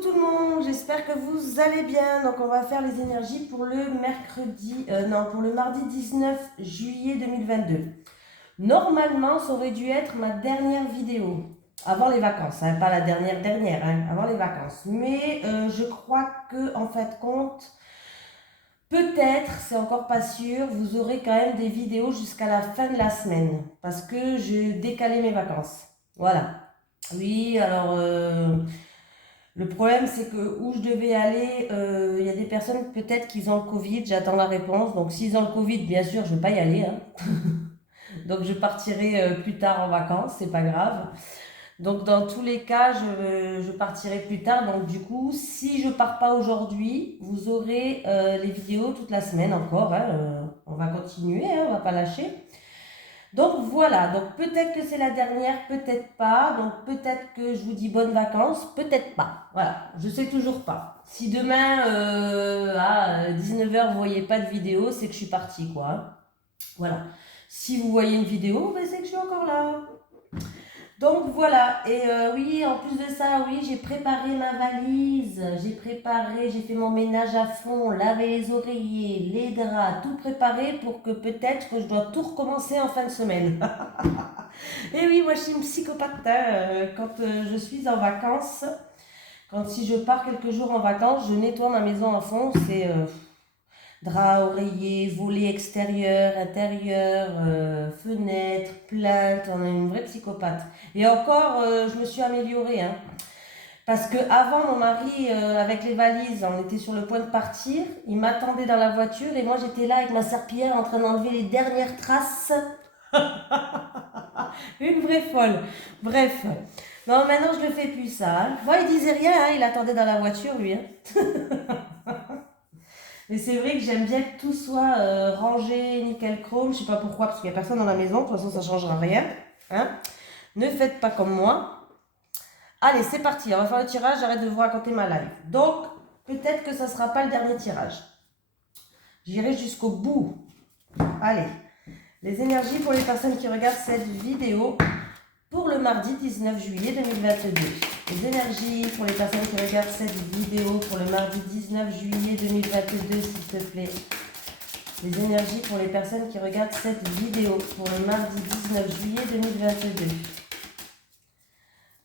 tout le monde, j'espère que vous allez bien. Donc on va faire les énergies pour le pour le mardi 19 juillet 2022. Normalement, ça aurait dû être ma dernière vidéo avant les vacances, hein, pas la dernière, hein, avant les vacances. Mais je crois que en fait compte, peut-être, c'est encore pas sûr, vous aurez quand même des vidéos jusqu'à la fin de la semaine parce que j'ai décalé mes vacances. Voilà. Oui, alors le problème, c'est que où je devais aller, il y a des personnes peut-être qui ont le Covid, j'attends la réponse. Donc s'ils ont le Covid, bien sûr, je ne vais pas y aller, hein. Donc je partirai plus tard en vacances, c'est pas grave. Donc dans tous les cas, je partirai plus tard. Donc du coup, si je pars pas aujourd'hui, vous aurez les vidéos toute la semaine encore, hein. On va continuer, hein, on va pas lâcher. Donc voilà, donc peut-être que c'est la dernière, peut-être pas. Donc peut-être que je vous dis bonnes vacances, peut-être pas. Voilà, je sais toujours pas. Si demain à 19h vous voyez pas de vidéo, c'est que je suis partie quoi, hein. Voilà. Si vous voyez une vidéo, ben, c'est que je suis encore là. Donc voilà, et oui, en plus de ça, oui, j'ai préparé ma valise, j'ai fait mon ménage à fond, lavé les oreillers, les draps, tout préparé pour que peut-être que je dois tout recommencer en fin de semaine. Et oui, moi je suis une psychopathe, hein, quand je suis en vacances, si je pars quelques jours en vacances, je nettoie ma maison à fond, c'est draps, oreillers, volets extérieurs, intérieurs, fenêtres, plaintes, on est une vraie psychopathe. Et encore, je me suis améliorée, hein. Parce que avant mon mari, avec les valises, on était sur le point de partir, il m'attendait dans la voiture et moi j'étais là avec ma serpillière en train d'enlever les dernières traces. Une vraie folle. Bref. Non, maintenant je le fais plus ça, hein. Moi il disait rien, hein, il attendait dans la voiture lui, hein. Mais c'est vrai que j'aime bien que tout soit rangé, nickel chrome. Je sais pas pourquoi, parce qu'il n'y a personne dans la maison. De toute façon, ça ne changera rien, hein. Ne faites pas comme moi. Allez, c'est parti. On va faire le tirage. J'arrête de vous raconter ma live. Donc, peut-être que ça ne sera pas le dernier tirage. J'irai jusqu'au bout. Allez. Les énergies pour les personnes qui regardent cette vidéo pour le mardi 19 juillet 2022. Les énergies pour les personnes qui regardent cette vidéo pour le mardi 19 juillet 2022, s'il te plaît. Les énergies pour les personnes qui regardent cette vidéo pour le mardi 19 juillet 2022.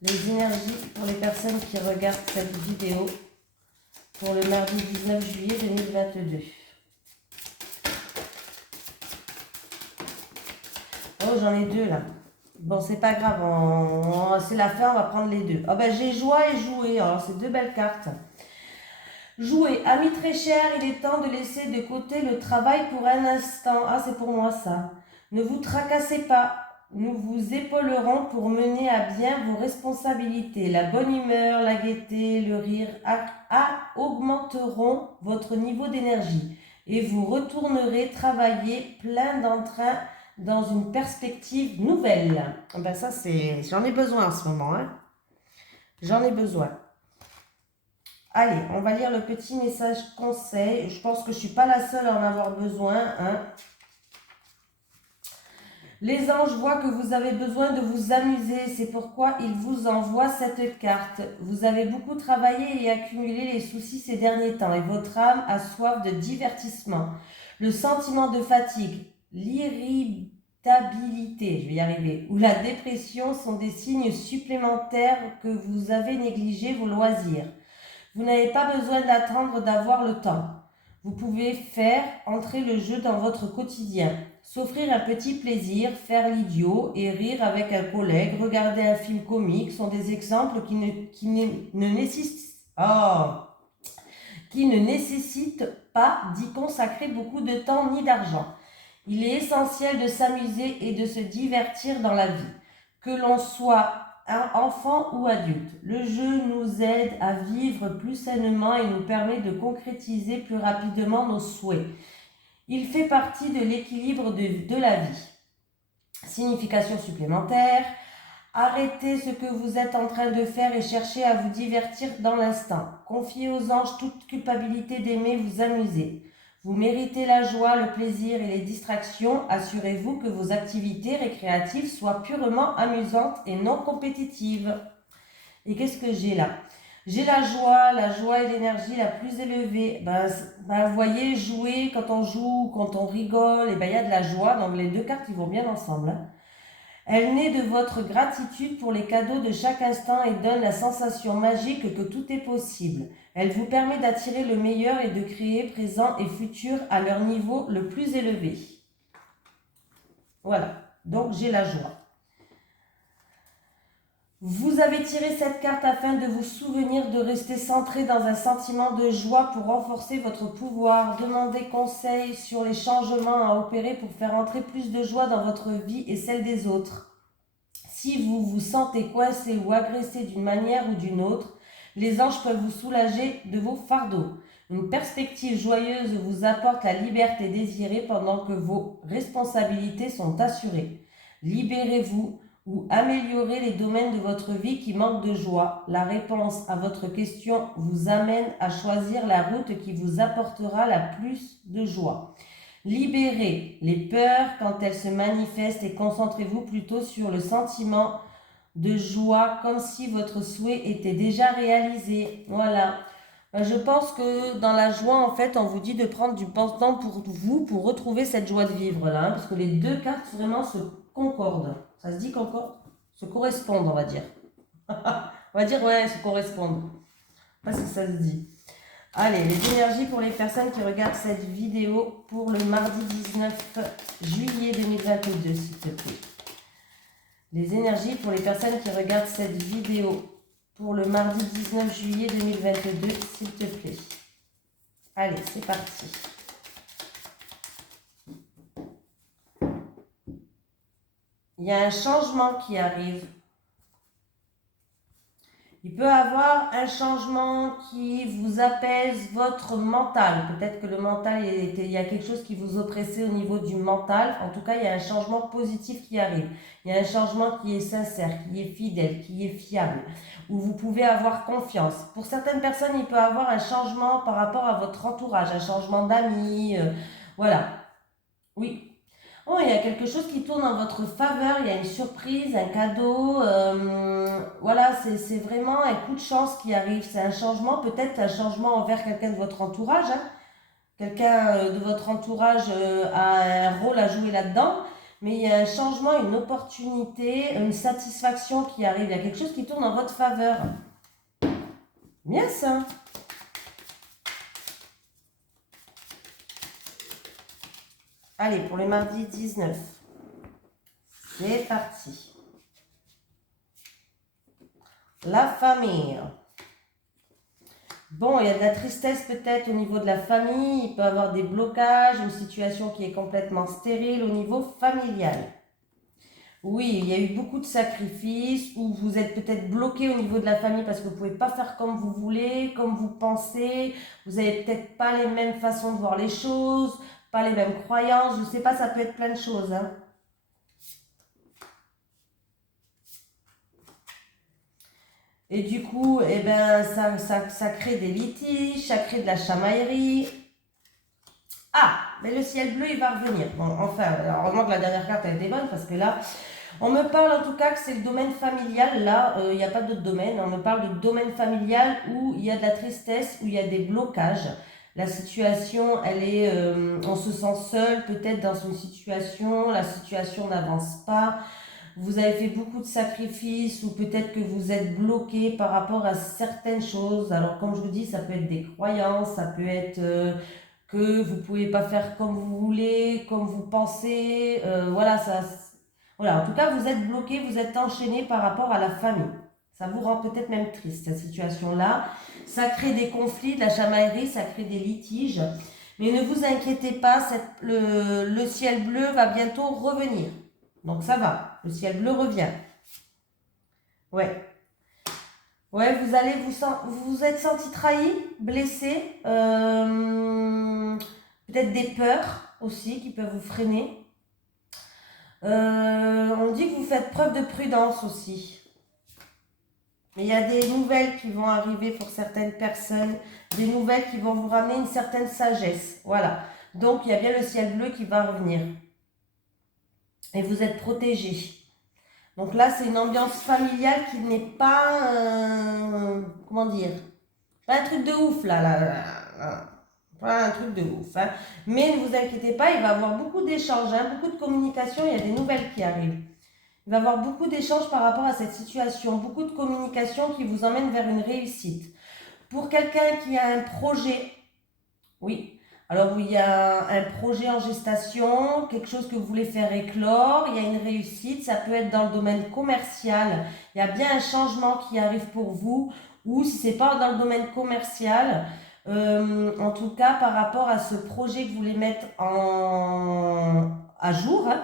Les énergies pour les personnes qui regardent cette vidéo pour le mardi 19 juillet 2022. Oh, j'en ai deux là. Bon, c'est pas grave, c'est la fin, on va prendre les deux. Oh ben, j'ai joie et jouer, alors c'est deux belles cartes. Jouer, ami très cher, il est temps de laisser de côté le travail pour un instant. Ah, c'est pour moi ça. Ne vous tracassez pas, nous vous épaulerons pour mener à bien vos responsabilités. La bonne humeur, la gaieté, le rire augmenteront votre niveau d'énergie et vous retournerez travailler plein d'entrain dans une perspective nouvelle. Ben ça, j'en ai besoin en ce moment, hein. J'en ai besoin. Allez, on va lire le petit message conseil. Je pense que je ne suis pas la seule à en avoir besoin, hein. Les anges voient que vous avez besoin de vous amuser. C'est pourquoi ils vous envoient cette carte. Vous avez beaucoup travaillé et accumulé les soucis ces derniers temps et votre âme a soif de divertissement. Le sentiment de fatigue, l'irritabilité, je vais y arriver, ou la dépression sont des signes supplémentaires que vous avez négligé vos loisirs. Vous n'avez pas besoin d'attendre d'avoir le temps. Vous pouvez faire entrer le jeu dans votre quotidien. S'offrir un petit plaisir, faire l'idiot et rire avec un collègue, regarder un film comique sont des exemples qui ne nécessitent pas d'y consacrer beaucoup de temps ni d'argent. Il est essentiel de s'amuser et de se divertir dans la vie, que l'on soit enfant ou adulte. Le jeu nous aide à vivre plus sainement et nous permet de concrétiser plus rapidement nos souhaits. Il fait partie de l'équilibre de la vie. Signification supplémentaire. Arrêtez ce que vous êtes en train de faire et cherchez à vous divertir dans l'instant. Confiez aux anges toute culpabilité d'aimer vous amuser. Vous méritez la joie, le plaisir et les distractions. Assurez-vous que vos activités récréatives soient purement amusantes et non compétitives. Et qu'est-ce que j'ai là ? J'ai la joie est l'énergie la plus élevée. Vous voyez, jouer, quand on joue, quand on rigole, et ben, il y a de la joie. Donc les deux cartes, ils vont bien ensemble. Hein. Elle naît de votre gratitude pour les cadeaux de chaque instant et donne la sensation magique que tout est possible. Elle vous permet d'attirer le meilleur et de créer présent et futur à leur niveau le plus élevé. Voilà, donc j'ai la joie. Vous avez tiré cette carte afin de vous souvenir de rester centré dans un sentiment de joie pour renforcer votre pouvoir. Demandez conseil sur les changements à opérer pour faire entrer plus de joie dans votre vie et celle des autres. Si vous vous sentez coincé ou agressé d'une manière ou d'une autre, les anges peuvent vous soulager de vos fardeaux. Une perspective joyeuse vous apporte la liberté désirée pendant que vos responsabilités sont assurées. Libérez-vous ou améliorez les domaines de votre vie qui manquent de joie. La réponse à votre question vous amène à choisir la route qui vous apportera la plus de joie. Libérez les peurs quand elles se manifestent et concentrez-vous plutôt sur le sentiment de joie comme si votre souhait était déjà réalisé. Voilà. Je pense que dans la joie, en fait, on vous dit de prendre du temps pour vous, pour retrouver cette joie de vivre là, hein, parce que les deux cartes vraiment se concordent. Ça se dit concorde? Se correspondent, on va dire. On va dire, ouais, se correspondent. Je sais pas si ça se dit. Allez, les énergies pour les personnes qui regardent cette vidéo pour le mardi 19 juillet 2022, s'il te plaît. Les énergies pour les personnes qui regardent cette vidéo pour le mardi 19 juillet 2022, s'il te plaît. Allez, c'est parti. Il y a un changement qui arrive. Il peut y avoir un changement qui vous apaise votre mental. Peut-être que le mental, il y a quelque chose qui vous oppressait au niveau du mental. En tout cas, il y a un changement positif qui arrive. Il y a un changement qui est sincère, qui est fidèle, qui est fiable, où vous pouvez avoir confiance. Pour certaines personnes, il peut y avoir un changement par rapport à votre entourage, un changement d'amis. Voilà. Oui. Oh, il y a quelque chose qui tourne en votre faveur, il y a une surprise, un cadeau, voilà, c'est vraiment un coup de chance qui arrive, c'est un changement, peut-être un changement envers quelqu'un de votre entourage, hein. Quelqu'un de votre entourage a un rôle à jouer là-dedans, mais il y a un changement, une opportunité, une satisfaction qui arrive, il y a quelque chose qui tourne en votre faveur. Bien ça. Allez, pour le mardi 19. C'est parti. La famille. Bon, il y a de la tristesse peut-être au niveau de la famille. Il peut y avoir des blocages, une situation qui est complètement stérile au niveau familial. Oui, il y a eu beaucoup de sacrifices où vous êtes peut-être bloqué au niveau de la famille parce que vous ne pouvez pas faire comme vous voulez, comme vous pensez. Vous n'avez peut-être pas les mêmes façons de voir les choses, pas les mêmes croyances. Je ne sais pas, ça peut être plein de choses, hein. Et du coup, eh ben, ça crée des litiges, ça crée de la chamaillerie. Ah, mais le ciel bleu, il va revenir. Bon, enfin, heureusement que la dernière carte a été bonne parce que là, on me parle en tout cas que c'est le domaine familial. Là, il n'y a pas d'autre domaine. On me parle du domaine familial où il y a de la tristesse, où il y a des blocages. La situation, elle est, on se sent seul peut-être dans une situation, la situation n'avance pas. Vous avez fait beaucoup de sacrifices ou peut-être que vous êtes bloqué par rapport à certaines choses. Alors, comme je vous dis, ça peut être des croyances, ça peut être que vous ne pouvez pas faire comme vous voulez, comme vous pensez. Voilà, voilà, en tout cas, vous êtes bloqué, vous êtes enchaîné par rapport à la famille. Ça vous rend peut-être même triste, cette situation-là. Ça crée des conflits, de la chamaillerie, ça crée des litiges. Mais ne vous inquiétez pas, le ciel bleu va bientôt revenir. Donc ça va, le ciel bleu revient. Ouais. Ouais, vous êtes senti trahi, blessé, peut-être des peurs aussi qui peuvent vous freiner. On dit que vous faites preuve de prudence aussi. Mais il y a des nouvelles qui vont arriver pour certaines personnes, des nouvelles qui vont vous ramener une certaine sagesse. Voilà. Donc il y a bien le ciel bleu qui va revenir. Et vous êtes protégé. Donc là, c'est une ambiance familiale qui n'est pas, comment dire, pas un truc de ouf là. Pas un truc de ouf. Hein. Mais ne vous inquiétez pas, il va y avoir beaucoup d'échanges, hein, beaucoup de communication, il y a des nouvelles qui arrivent. Il va y avoir beaucoup d'échanges par rapport à cette situation, beaucoup de communication qui vous emmène vers une réussite. Pour quelqu'un qui a un projet, oui, alors il y a un projet en gestation, quelque chose que vous voulez faire éclore, il y a une réussite, ça peut être dans le domaine commercial, il y a bien un changement qui arrive pour vous, ou si ce n'est pas dans le domaine commercial, en tout cas par rapport à ce projet que vous voulez mettre à jour, hein,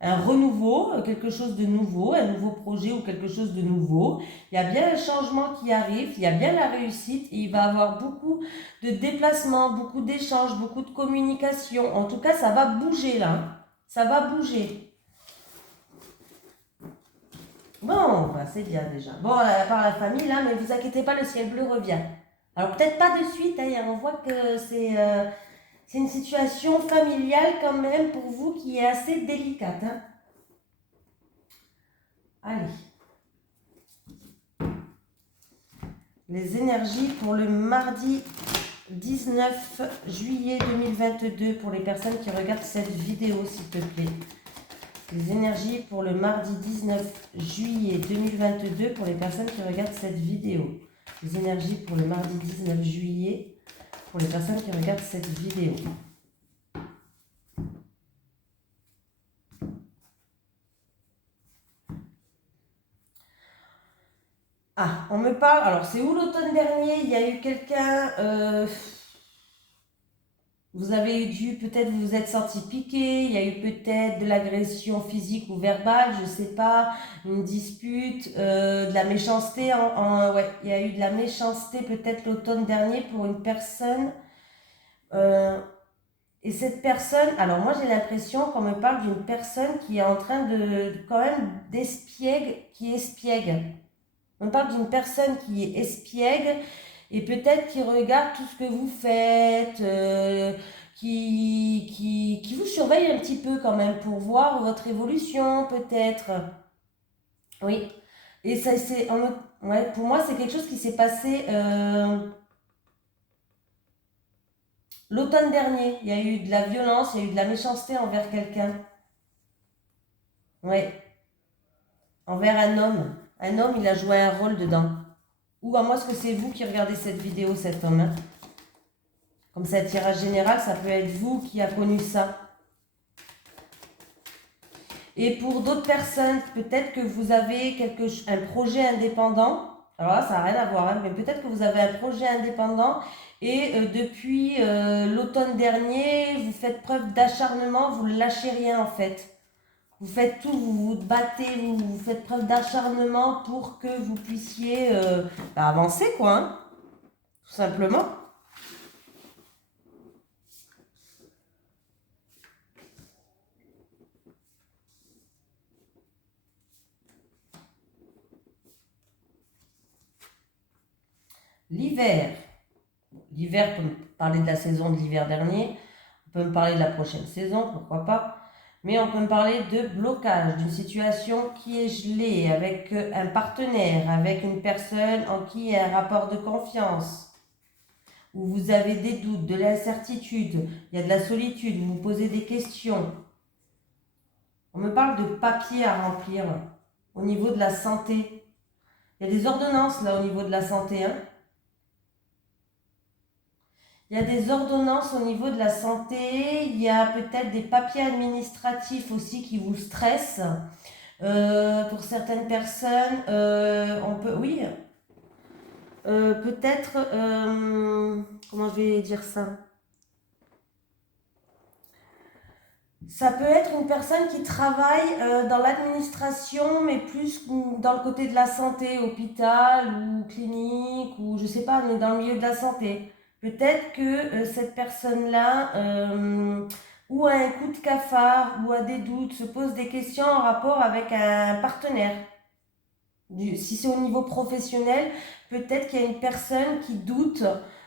un renouveau, quelque chose de nouveau, un nouveau projet ou quelque chose de nouveau. Il y a bien un changement qui arrive, il y a bien la réussite et il va y avoir beaucoup de déplacements, beaucoup d'échanges, beaucoup de communication. En tout cas, ça va bouger là. Ça va bouger. Bon, bah c'est bien déjà. Bon, à part la famille là, mais vous inquiétez pas, le ciel bleu revient. Alors peut-être pas de suite, hein, on voit que c'est une situation familiale quand même pour vous qui est assez délicate. Hein. Allez. Les énergies pour le mardi 19 juillet 2022 pour les personnes qui regardent cette vidéo, s'il te plaît. Les énergies pour le mardi 19 juillet 2022 pour les personnes qui regardent cette vidéo. Les énergies pour le mardi 19 juillet pour les personnes qui regardent cette vidéo. Ah, on me parle, alors c'est où l'automne dernier, il y a eu quelqu'un, vous avez dû, peut-être vous vous êtes senti piqué, il y a eu peut-être de l'agression physique ou verbale, je sais pas, une dispute, de la méchanceté, ouais, il y a eu de la méchanceté peut-être l'automne dernier pour une personne, et cette personne, alors moi j'ai l'impression qu'on me parle d'une personne qui est en train quand même d'espiègle, qui espiègle. On parle d'une personne qui est espiègle et peut-être qui regarde tout ce que vous faites, qui vous surveille un petit peu quand même pour voir votre évolution peut-être. Oui. Et ça, ouais, pour moi, c'est quelque chose qui s'est passé l'automne dernier. Il y a eu de la violence, il y a eu de la méchanceté envers quelqu'un. Ouais. Envers un homme. Un homme, il a joué un rôle dedans. Ou à moi, est-ce que c'est vous qui regardez cette vidéo, cet homme hein. Comme c'est un tirage général, ça peut être vous qui a connu ça. Et pour d'autres personnes, peut-être que vous avez un projet indépendant. Alors là, ça n'a rien à voir, hein, mais peut-être que vous avez un projet indépendant et depuis l'automne dernier, vous faites preuve d'acharnement, vous ne lâchez rien en fait. Vous faites tout, vous vous battez, vous faites preuve d'acharnement pour que vous puissiez avancer, quoi. Hein, tout simplement. L'hiver. L'hiver, on peut me parler de la saison de l'hiver dernier. On peut me parler de la prochaine saison, pourquoi pas. Mais on peut me parler de blocage, d'une situation qui est gelée avec un partenaire, avec une personne en qui il y a un rapport de confiance, où vous avez des doutes, de l'incertitude, il y a de la solitude, vous vous posez des questions. On me parle de papier à remplir au niveau de la santé. Il y a des ordonnances là au niveau de la santé. Hein. Il y a des ordonnances au niveau de la santé, il y a peut-être des papiers administratifs aussi qui vous stressent. Pour certaines personnes, on peut, oui, peut-être, comment je vais dire ça? Ça peut être une personne qui travaille dans l'administration, mais plus dans le côté de la santé, hôpital ou clinique, ou je sais pas, mais dans le milieu de la santé. Peut-être que cette personne-là, ou a un coup de cafard, ou a des doutes, se pose des questions en rapport avec un partenaire. Si c'est au niveau professionnel, peut-être qu'il y a une personne qui doute,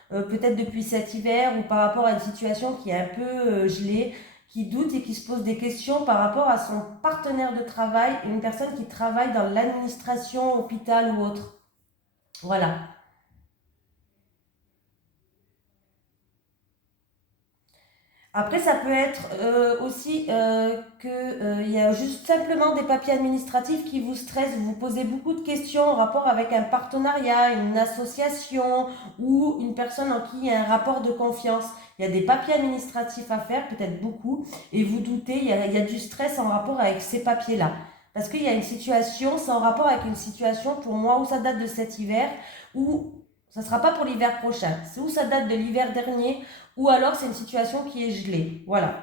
peut-être depuis cet hiver, ou par rapport à une situation qui est un peu gelée, qui doute et qui se pose des questions par rapport à son partenaire de travail, une personne qui travaille dans l'administration, hôpital ou autre. Voilà. Après, ça peut être aussi qu'il y a juste simplement des papiers administratifs qui vous stressent. Vous vous posez beaucoup de questions en rapport avec un partenariat, une association ou une personne en qui il y a un rapport de confiance. Il y a des papiers administratifs à faire, peut-être beaucoup, et vous doutez, il y a du stress en rapport avec ces papiers-là. Parce qu'il y a une situation, c'est en rapport avec une situation pour moi où ça date de cet hiver, ou ça ne sera pas pour l'hiver prochain. C'est où ça date de l'hiver dernier, ou alors c'est une situation qui est gelée. Voilà.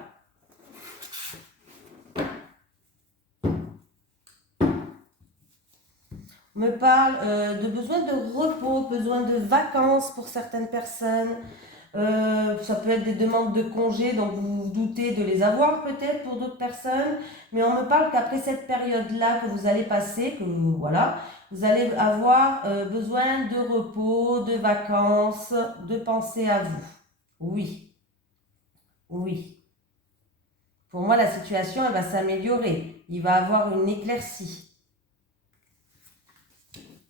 On me parle de besoin de repos, besoin de vacances pour certaines personnes. Ça peut être des demandes de congés, donc vous vous doutez de les avoir peut-être pour d'autres personnes. Mais on me parle qu'après cette période-là que vous allez passer, que voilà, vous allez avoir besoin de repos, de vacances, de penser à vous. Oui, oui. Pour moi, la situation, elle va s'améliorer. Il va avoir une éclaircie.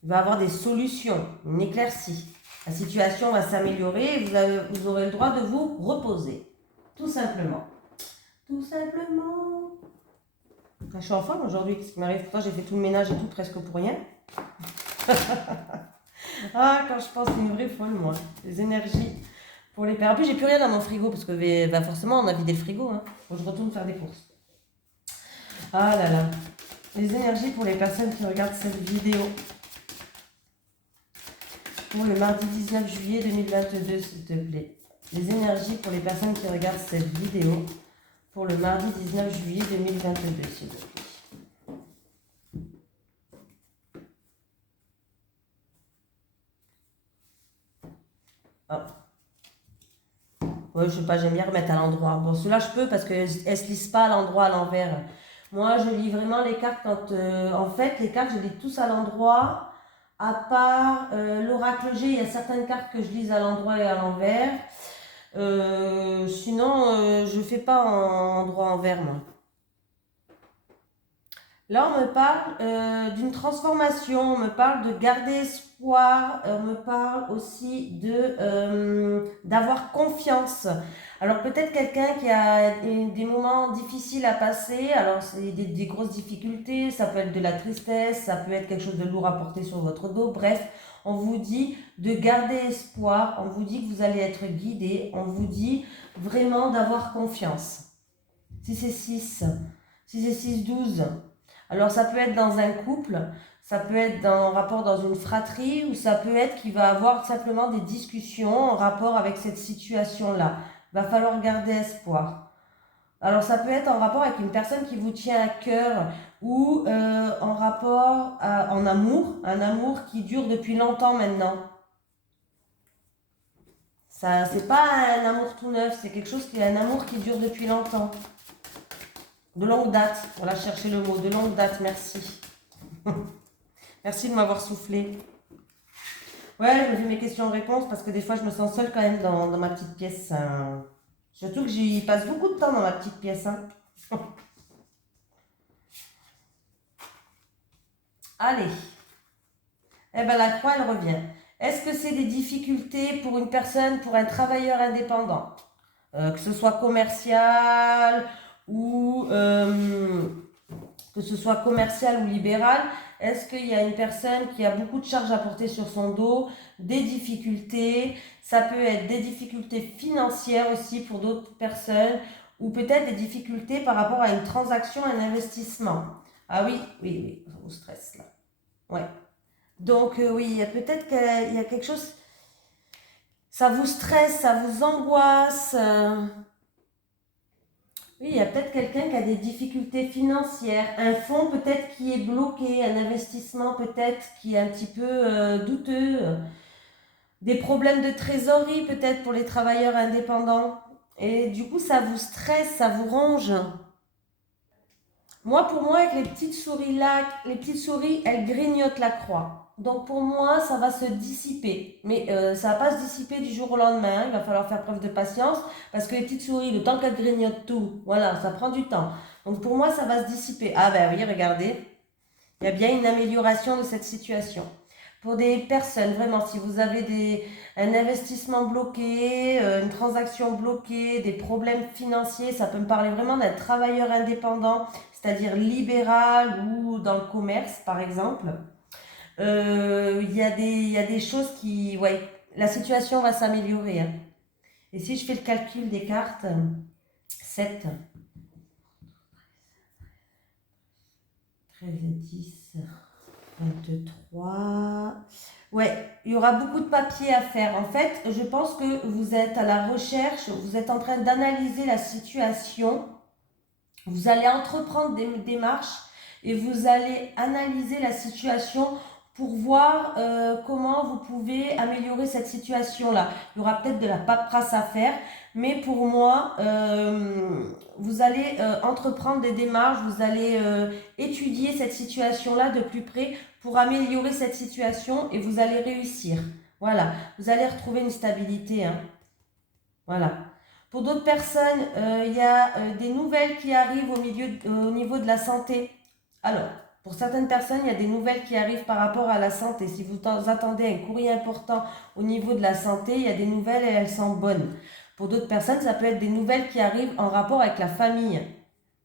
Il va avoir des solutions, une éclaircie. La situation va s'améliorer et vous aurez le droit de vous reposer. Tout simplement. Tout simplement. Je suis en forme aujourd'hui. Qu'est-ce qui m'arrive? Pourtant, j'ai fait tout le ménage et tout presque pour rien. Ah, quand je pense, c'est une vraie folle, moi. Les énergies pour les pères. En plus, j'ai plus rien dans mon frigo parce que bah, forcément, on a vidé le frigo. Hein. Bon, je retourne faire des courses. Ah là là. Les énergies pour les personnes qui regardent cette vidéo. Pour le mardi 19 juillet 2022, s'il te plaît. Les énergies pour les personnes qui regardent cette vidéo. Pour le mardi 19 juillet 2022, s'il te plaît. Ah. Ouais, je sais pas, j'aime bien remettre à l'endroit. Bon, ceux-là, je peux parce qu'elles ne se lisent pas à l'endroit, à l'envers. Moi, je lis vraiment les cartes quand... en fait, les cartes, je lis tous à l'endroit. À part l'oracle G, il y a certaines cartes que je lise à l'endroit et à l'envers. Sinon, je ne fais pas en endroit envers, moi. Là, on me parle d'une transformation, on me parle de garder espoir, on me parle aussi d'avoir confiance. Alors peut-être quelqu'un qui a des moments difficiles à passer, alors c'est des grosses difficultés, ça peut être de la tristesse, ça peut être quelque chose de lourd à porter sur votre dos, bref, on vous dit de garder espoir, on vous dit que vous allez être guidé, on vous dit vraiment d'avoir confiance. Si c'est 6, si c'est 6, 12... Alors ça peut être dans un couple, ça peut être en rapport dans une fratrie, ou ça peut être qu'il va avoir simplement des discussions en rapport avec cette situation-là. Il va falloir garder espoir. Alors ça peut être en rapport avec une personne qui vous tient à cœur, ou en rapport en amour, un amour qui dure depuis longtemps maintenant. Ça, c'est pas un amour tout neuf, c'est quelque chose qui est un amour qui dure depuis longtemps. De longue date, voilà, chercher le mot, de longue date, merci. Merci de m'avoir soufflé. Ouais, je fais mes questions-réponses parce que des fois je me sens seule quand même dans ma petite pièce. Surtout que j'y passe beaucoup de temps dans ma petite pièce. Hein. Allez. Eh ben la croix, elle revient. Est-ce que c'est des difficultés pour une personne, pour un travailleur indépendant? Que ce soit commercial ou que ce soit commercial ou libéral, est-ce qu'il y a une personne qui a beaucoup de charges à porter sur son dos, des difficultés, ça peut être des difficultés financières aussi pour d'autres personnes, ou peut-être des difficultés par rapport à une transaction, un investissement. Ah oui, oui, au stress là. Ouais. Donc oui, il y a peut-être qu'il y a quelque chose, ça vous stresse, ça vous angoisse. Oui, il y a peut-être quelqu'un qui a des difficultés financières, un fonds peut-être qui est bloqué, un investissement peut-être qui est un petit peu douteux, des problèmes de trésorerie peut-être pour les travailleurs indépendants. Et du coup, ça vous stresse, ça vous ronge. Moi, pour moi, avec les petites souris là, les petites souris, elles grignotent la croix. Donc pour moi, ça va se dissiper. Mais ça va pas se dissiper du jour au lendemain. Il va falloir faire preuve de patience parce que les petites souris, le temps qu'elles grignotent tout, voilà, ça prend du temps. Donc pour moi, ça va se dissiper. Ah ben oui, regardez, il y a bien une amélioration de cette situation. Pour des personnes, vraiment, si vous avez un investissement bloqué, une transaction bloquée, des problèmes financiers, ça peut me parler vraiment d'un travailleur indépendant, c'est-à-dire libéral ou dans le commerce, par exemple. Il y a des choses qui... Ouais, la situation va s'améliorer, hein. Et si je fais le calcul des cartes, 7, 13, 10, 23... Ouais, il y aura beaucoup de papier à faire. En fait, je pense que vous êtes à la recherche, vous êtes en train d'analyser la situation. Vous allez entreprendre des démarches et vous allez analyser la situation pour voir comment vous pouvez améliorer cette situation-là. Il y aura peut-être de la paperasse à faire, mais pour moi, vous allez entreprendre des démarches, vous allez étudier cette situation-là de plus près pour améliorer cette situation et vous allez réussir. Voilà, vous allez retrouver une stabilité, hein. Voilà. Pour d'autres personnes, il y a des nouvelles qui arrivent au niveau de la santé. Alors, pour certaines personnes, il y a des nouvelles qui arrivent par rapport à la santé. Si vous attendez un courrier important au niveau de la santé, il y a des nouvelles et elles sont bonnes. Pour d'autres personnes, ça peut être des nouvelles qui arrivent en rapport avec la famille.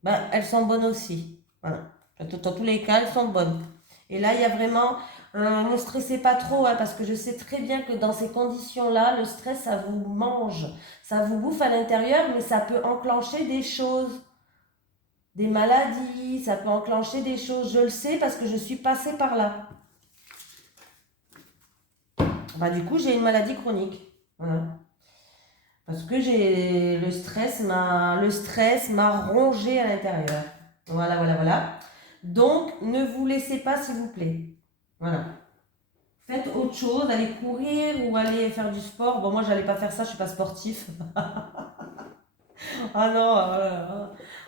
Ben, elles sont bonnes aussi. Voilà. Dans tous les cas, elles sont bonnes. Et là, il y a vraiment... ne stressez pas trop, hein, parce que je sais très bien que dans ces conditions-là, le stress, ça vous mange. Ça vous bouffe à l'intérieur, mais ça peut enclencher des choses. Des maladies, ça peut enclencher des choses. Je le sais parce que je suis passée par là. Bah, du coup, j'ai une maladie chronique. Voilà. Parce que le stress m'a rongé à l'intérieur. Voilà, voilà, voilà. Donc, ne vous laissez pas, s'il vous plaît. Voilà. Faites autre chose, allez courir ou allez faire du sport. Bon, moi, j'allais pas faire ça, je suis pas sportif. Ah non,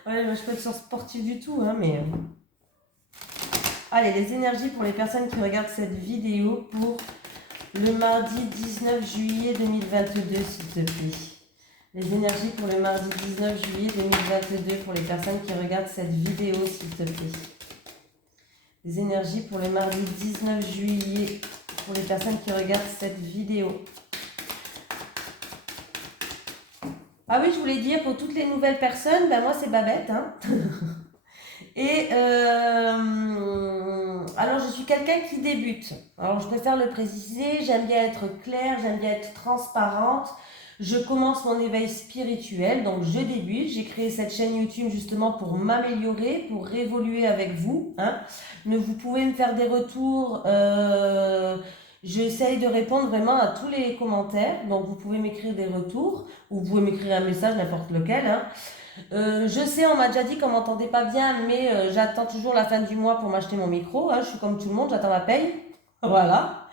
ouais, moi, je peux être sportif du tout, hein, mais... Allez, les énergies pour les personnes qui regardent cette vidéo pour le mardi 19 juillet 2022, s'il te plaît. Les énergies pour le mardi 19 juillet 2022 pour les personnes qui regardent cette vidéo, s'il te plaît. Les énergies pour le mardi 19 juillet pour les personnes qui regardent cette vidéo. Ah oui, je voulais dire pour toutes les nouvelles personnes, ben moi c'est Babette, hein. Et alors je suis quelqu'un qui débute. Alors je préfère le préciser, j'aime bien être claire, j'aime bien être transparente. Je commence mon éveil spirituel, donc je débute. J'ai créé cette chaîne YouTube justement pour m'améliorer, pour évoluer avec vous, hein. Vous pouvez me faire des retours. J'essaye de répondre vraiment à tous les commentaires. Donc vous pouvez m'écrire des retours ou vous pouvez m'écrire un message, n'importe lequel, hein. Je sais, on m'a déjà dit qu'on m'entendait pas bien, mais j'attends toujours la fin du mois pour m'acheter mon micro, hein. Je suis comme tout le monde, j'attends ma paye. Voilà.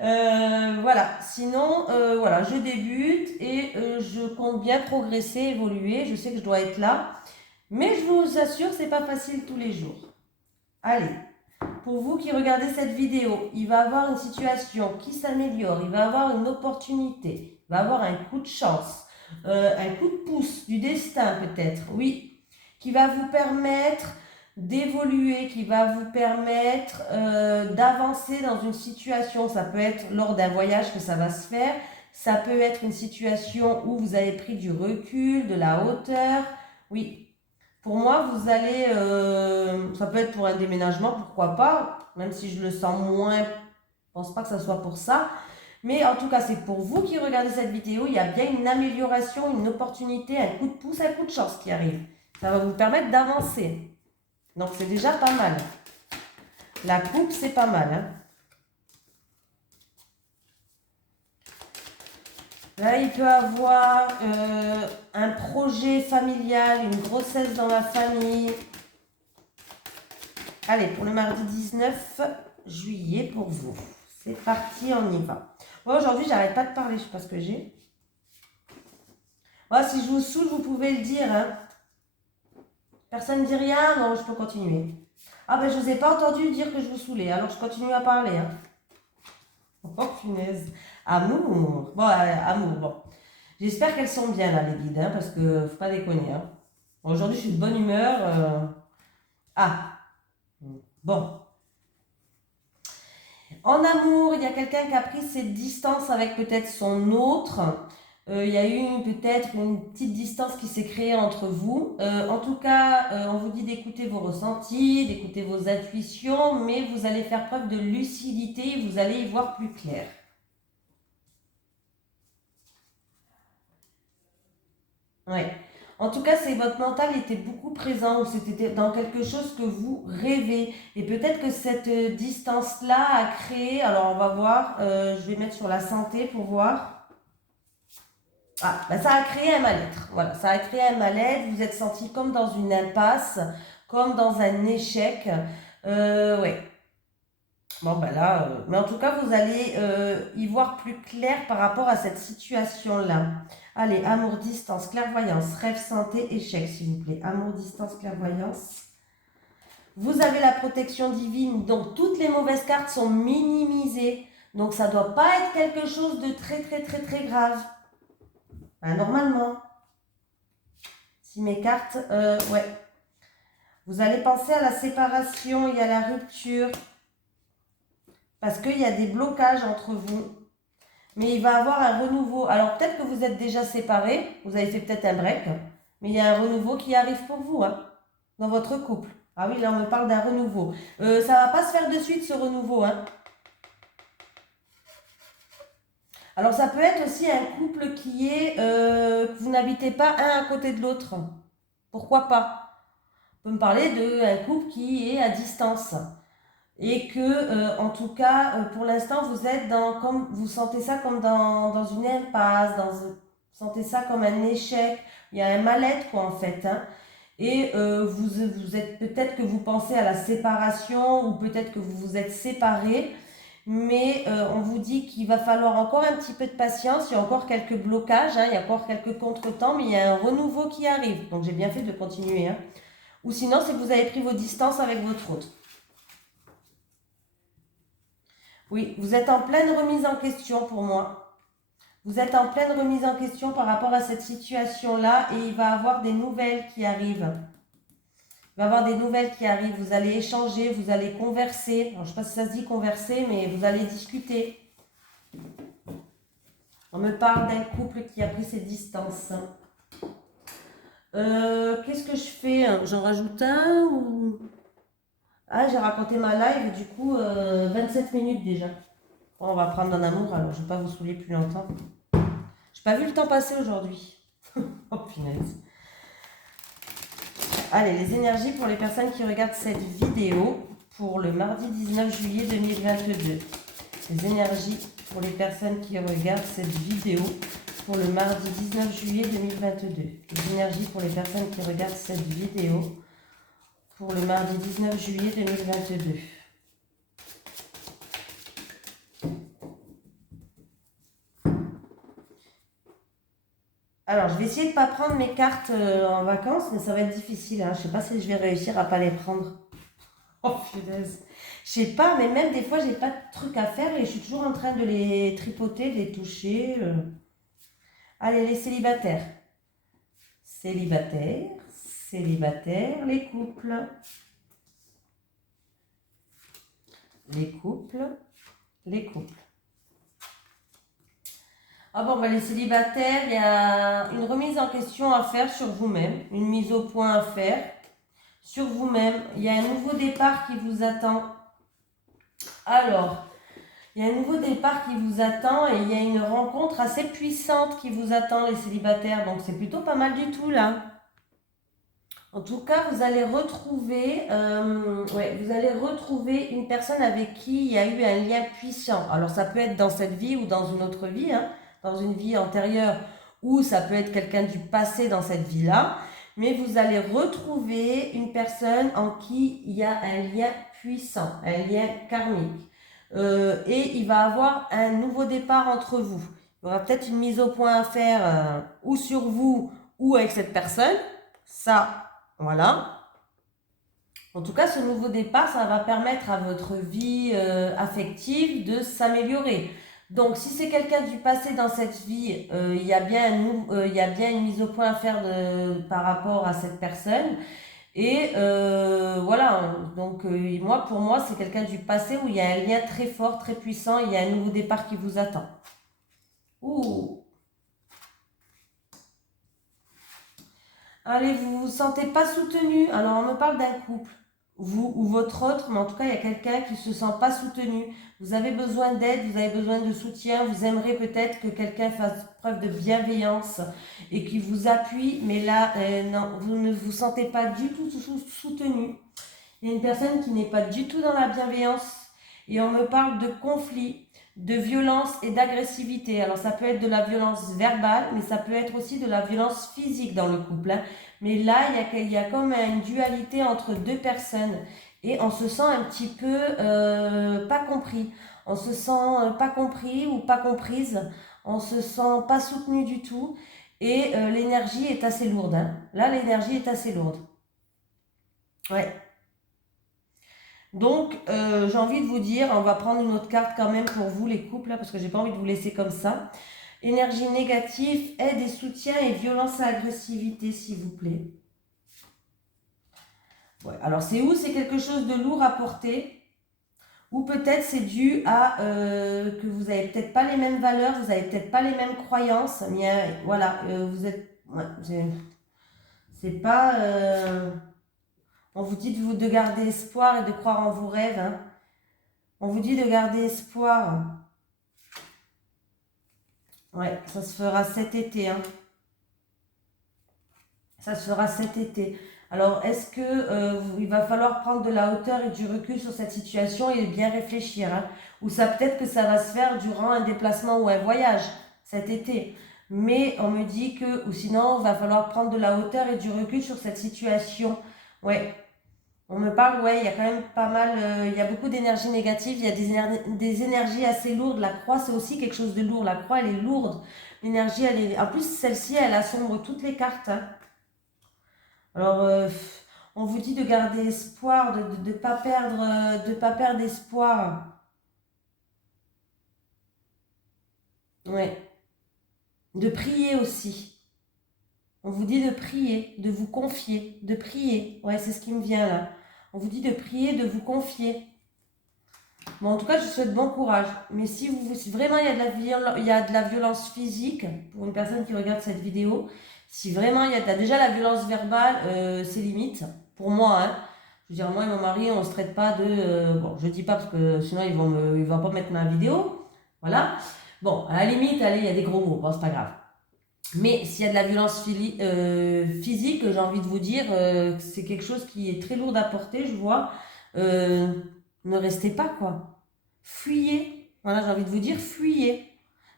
Voilà. Sinon, voilà, je débute et je compte bien progresser, évoluer. Je sais que je dois être là, mais je vous assure, c'est pas facile tous les jours. Allez. Pour vous qui regardez cette vidéo, il va avoir une situation qui s'améliore, il va avoir une opportunité, il va avoir un coup de chance. Un coup de pouce du destin peut-être, oui, qui va vous permettre d'évoluer, qui va vous permettre d'avancer dans une situation. Ça peut être lors d'un voyage que ça va se faire, ça peut être une situation où vous avez pris du recul, de la hauteur, oui. Pour moi, vous allez, ça peut être pour un déménagement, pourquoi pas, même si je le sens moins, je ne pense pas que ça soit pour ça. Mais en tout cas, c'est pour vous qui regardez cette vidéo, il y a bien une amélioration, une opportunité, un coup de pouce, un coup de chance qui arrive. Ça va vous permettre d'avancer. Donc c'est déjà pas mal. La coupe, c'est pas mal, hein. Là, il peut avoir un projet familial, une grossesse dans la famille. Allez, pour le mardi 19 juillet pour vous. C'est parti, on y va. Bon, aujourd'hui, j'arrête pas de parler, je sais pas ce que j'ai. Bon, si je vous saoule, vous pouvez le dire, hein. Personne ne dit rien, non, je peux continuer. Ah ben, je vous ai pas entendu dire que je vous saoulais, alors je continue à parler, hein. Oh punaise. Amour. Bon, amour, bon. J'espère qu'elles sont bien là, les guides, hein, parce que faut pas déconner. Hein. Bon, aujourd'hui, je suis de bonne humeur. Ah, bon. En amour, il y a quelqu'un qui a pris ses distances avec peut-être son autre. Il y a eu peut-être une petite distance qui s'est créée entre vous. En tout cas, on vous dit d'écouter vos ressentis, d'écouter vos intuitions, mais vous allez faire preuve de lucidité, vous allez y voir plus clair. Ouais. En tout cas, c'est votre mental était beaucoup présent ou c'était dans quelque chose que vous rêvez. Et peut-être que cette distance-là a créé, alors on va voir, je vais mettre sur la santé pour voir. Ah, ben ça a créé un mal-être. Voilà, ça a créé un mal-être. Vous êtes senti comme dans une impasse, comme dans un échec. Ouais. Bon, ben là, mais en tout cas, vous allez y voir plus clair par rapport à cette situation-là. Allez, amour, distance, clairvoyance, rêve, santé, échec, s'il vous plaît. Amour, distance, clairvoyance. Vous avez la protection divine, donc toutes les mauvaises cartes sont minimisées. Donc ça ne doit pas être quelque chose de très, très, très, très grave. Ben, normalement. Si mes cartes, ouais. Vous allez penser à la séparation et à la rupture. Parce qu'il y a des blocages entre vous. Mais il va y avoir un renouveau. Alors peut-être que vous êtes déjà séparés, vous avez fait peut-être un break, mais il y a un renouveau qui arrive pour vous, hein, dans votre couple. Ah oui, là on me parle d'un renouveau. Ça ne va pas se faire de suite ce renouveau. Hein. Alors ça peut être aussi un couple qui est, que vous n'habitez pas un à côté de l'autre. Pourquoi pas? On peut me parler d'un couple qui est à distance. Et que, en tout cas, pour l'instant, vous êtes dans, comme, vous sentez ça comme dans une impasse, vous sentez ça comme un échec. Il y a un mal-être, quoi, en fait. Hein. Et vous êtes, peut-être que vous pensez à la séparation ou peut-être que vous vous êtes séparés. Mais on vous dit qu'il va falloir encore un petit peu de patience. Il y a encore quelques blocages, hein, il y a encore quelques contretemps, mais il y a un renouveau qui arrive. Donc j'ai bien fait de continuer. Hein. Ou sinon, c'est que vous avez pris vos distances avec votre autre. Oui, vous êtes en pleine remise en question pour moi. Vous êtes en pleine remise en question par rapport à cette situation-là et il va y avoir des nouvelles qui arrivent. Il va y avoir des nouvelles qui arrivent. Vous allez échanger, vous allez converser. Alors, je ne sais pas si ça se dit converser, mais vous allez discuter. On me parle d'un couple qui a pris ses distances. Qu'est-ce que je fais? J'en rajoute un ou... Ah, j'ai raconté ma live, du coup, 27 minutes déjà. Bon, on va prendre un amour, alors je ne vais pas vous saouler plus longtemps. J'ai pas vu le temps passer aujourd'hui. Oh punaise. Allez, les énergies pour les personnes qui regardent cette vidéo pour le mardi 19 juillet 2022. Les énergies pour les personnes qui regardent cette vidéo pour le mardi 19 juillet 2022. Les énergies pour les personnes qui regardent cette vidéo pour le mardi 19 juillet 2022. Alors, je vais essayer de ne pas prendre mes cartes en vacances, mais ça va être difficile. Hein. Je ne sais pas si je vais réussir à ne pas les prendre. Oh, punaise. Je sais pas, mais même des fois, j'ai pas de truc à faire et je suis toujours en train de les tripoter, de les toucher. Allez, les célibataires. Célibataires, célibataires, les couples. Les couples, les couples. Ah bon, les célibataires, il y a une remise en question à faire sur vous-même, une mise au point à faire sur vous-même. Il y a un nouveau départ qui vous attend. Alors, il y a un nouveau départ qui vous attend et il y a une rencontre assez puissante qui vous attend, les célibataires. Donc, c'est plutôt pas mal du tout, là. En tout cas, vous allez retrouver une personne avec qui il y a eu un lien puissant. Alors, ça peut être dans cette vie ou dans une autre vie, hein, dans une vie antérieure, ou ça peut être quelqu'un du passé dans cette vie-là. Mais vous allez retrouver une personne en qui il y a un lien puissant, un lien karmique. Et il va avoir un nouveau départ entre vous. Il y aura peut-être une mise au point à faire ou sur vous ou avec cette personne. Ça, voilà. En tout cas, ce nouveau départ, ça va permettre à votre vie affective de s'améliorer. Donc, si c'est quelqu'un du passé dans cette vie, il y a bien il y a bien une mise au point à faire par rapport à cette personne. Et voilà, donc moi, pour moi, c'est quelqu'un du passé où il y a un lien très fort, très puissant, il y a un nouveau départ qui vous attend. Ouh. Allez, vous vous sentez pas soutenu. Alors, on me parle d'un couple, vous ou votre autre, mais en tout cas, il y a quelqu'un qui se sent pas soutenu. Vous avez besoin d'aide, vous avez besoin de soutien. Vous aimeriez peut-être que quelqu'un fasse preuve de bienveillance et qui vous appuie, mais là, non, vous ne vous sentez pas du tout soutenu. Il y a une personne qui n'est pas du tout dans la bienveillance et on me parle de conflit, de violence et d'agressivité. Alors ça peut être de la violence verbale, mais ça peut être aussi de la violence physique dans le couple, hein. Mais là, il y a comme une dualité entre deux personnes et on se sent un petit peu pas compris. On se sent pas compris ou pas comprise. On se sent pas soutenu du tout et l'énergie est assez lourde, hein. Là, l'énergie est assez lourde. Ouais. Donc, j'ai envie de vous dire, on va prendre une autre carte quand même pour vous les couples, là, parce que j'ai pas envie de vous laisser comme ça. Énergie négative, aide et soutien et violence et agressivité, s'il vous plaît. Ouais, alors c'est où c'est quelque chose de lourd à porter, ou peut-être c'est dû à que vous n'avez peut-être pas les mêmes valeurs, vous n'avez peut-être pas les mêmes croyances, mais voilà, vous êtes... Ouais, c'est pas... on vous dit de garder espoir et de croire en vos rêves, hein. On vous dit de garder espoir. Ouais, ça se fera cet été, hein. Ça se fera cet été. Alors, est-ce que il va falloir prendre de la hauteur et du recul sur cette situation et bien réfléchir, hein. Ou ça peut-être que ça va se faire durant un déplacement ou un voyage cet été. Mais on me dit que, ou sinon, il va falloir prendre de la hauteur et du recul sur cette situation. Ouais, on me parle, ouais, il y a quand même pas mal, il y a beaucoup d'énergie négative, il y a des énergies assez lourdes. La croix, c'est aussi quelque chose de lourd. La croix, elle est lourde. L'énergie, elle est... En plus, celle-ci, elle assombre toutes les cartes, hein. Alors, on vous dit de garder espoir, de de pas perdre espoir. Ouais. De prier aussi. On vous dit de prier, de vous confier, de prier. Ouais, c'est ce qui me vient là. On vous dit de prier, de vous confier. Bon, en tout cas, je vous souhaite bon courage. Mais si vraiment il y a de la violence physique, pour une personne qui regarde cette vidéo, si vraiment il y a déjà la violence verbale, c'est limite. Pour moi, hein. Je veux dire, moi et mon mari, on ne se traite pas de... bon, je dis pas parce que sinon ils vont pas mettre ma vidéo. Voilà. Bon, à la limite, allez, il y a des gros mots. Bon, c'est pas grave. Mais s'il y a de la violence physique, j'ai envie de vous dire, c'est quelque chose qui est très lourd à porter, je vois. Euh, ne restez pas, quoi. Fuyez. Voilà, j'ai envie de vous dire, fuyez.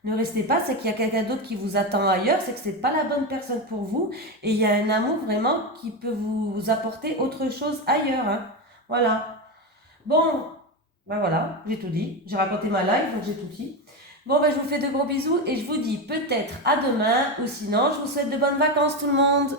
Ne restez pas, c'est qu'il y a quelqu'un d'autre qui vous attend ailleurs, c'est que c'est pas la bonne personne pour vous. Et il y a un amour vraiment qui peut vous apporter autre chose ailleurs, hein. Voilà. Bon, ben voilà, j'ai tout dit. J'ai raconté ma life, donc j'ai tout dit. Bon, ben je vous fais de gros bisous et je vous dis peut-être à demain ou sinon je vous souhaite de bonnes vacances tout le monde.